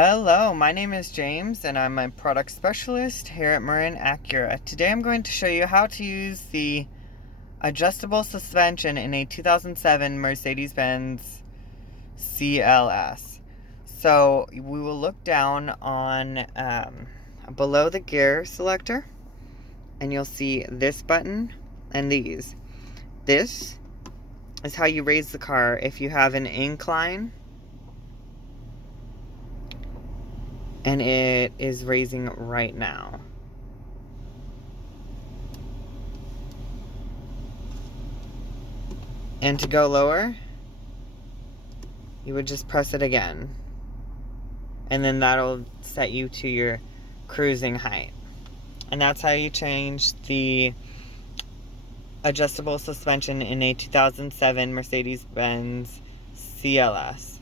Hello, my name is James and I'm a product specialist here at Marin Acura. Today I'm going to show you how to use the adjustable suspension in a 2007 Mercedes Benz CLS. So we will look down on below the gear selector and you'll see this button and these. This is how you raise the car if you have an incline. And it is raising right now. And to go lower, you would just press it again. And then that'll set you to your cruising height. And that's how you change the adjustable suspension in a 2007 Mercedes Benz CLS.